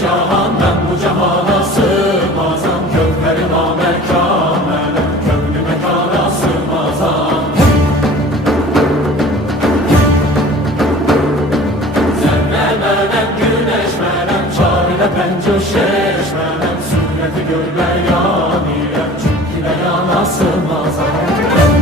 cahan ben bu cahana sığmazam. Gövheri namekamelen kömrü mekana sığmazam. Zerre melem güneş melem çarine pencoşeş melem. Sureti görme yanilem çünkü de yana sığmazam.